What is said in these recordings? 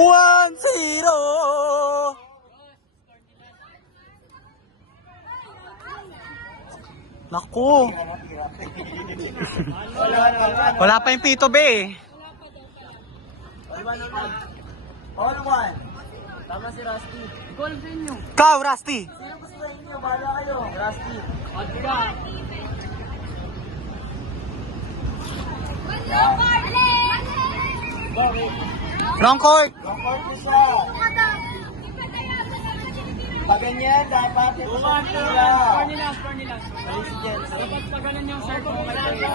1-0! Naku! Wala pa yung pito, be. All one. Tama si Rusty. Goal sa inyo. Ikaw, Rusty! Sino gusto sa inyo? Bahala kayo. Rusty. Odka. Wrong court! Long court isa. Pag ganyan, dapat ito sa pila. Score nila. Ayun si Jensen. Dapat pag ganun yung circle mo kayo.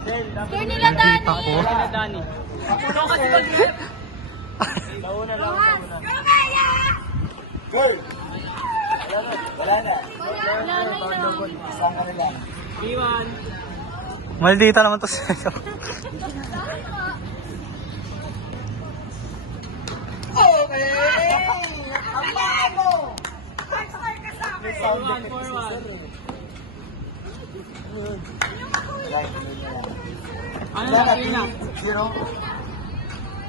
Del, dapat Nakita ko. Sila Danny. Ito kasi mag-rep. Launa lang, launa. Girl! Wala na. Isang ka na lang. Iwan. Maldita naman to sa'yo. Okay! Ang bago! May sound Iwan, effect si 4-1. sir eh. Right, Ano Wala na, na, yun na. 0,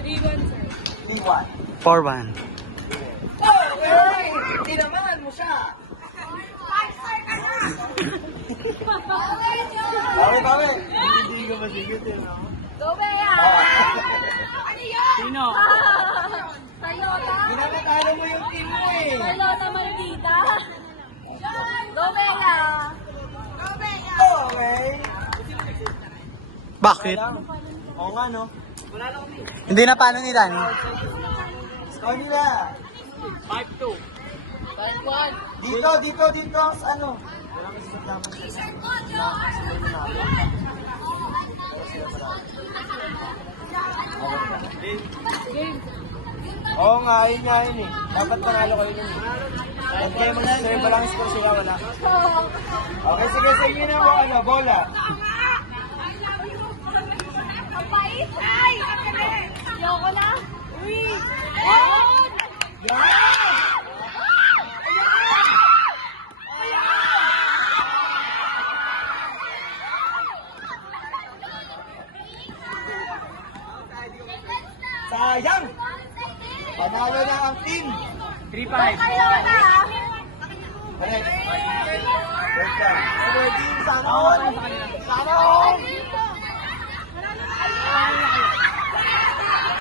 3-1. 4-1. Okay! Tinamaan mo siya! Bawi! Hindi ka masigit eh, no? Sino? Toyota? Pinakatalo mo yung team mo eh! Toyota Marikita? Gobea! Okay! Bakit? Oo nga, no? Hindi na paano ni Dan? Score nila! 5-2. Dito, sa ano? Wala kasi sa dapat Oo nga, yun eh. Dapat panalo kayo nun eh. Huwag kayo mag-serve lang score sila, wala. Okay, sige, sa inyo na mo, ano, bola. Ang pait! Ay! Ayoko na! Uy! Sayang! Panalo na ang team! 3-5. Toyota! Correct. Correct ka. Sige, team, sana all! Sana all!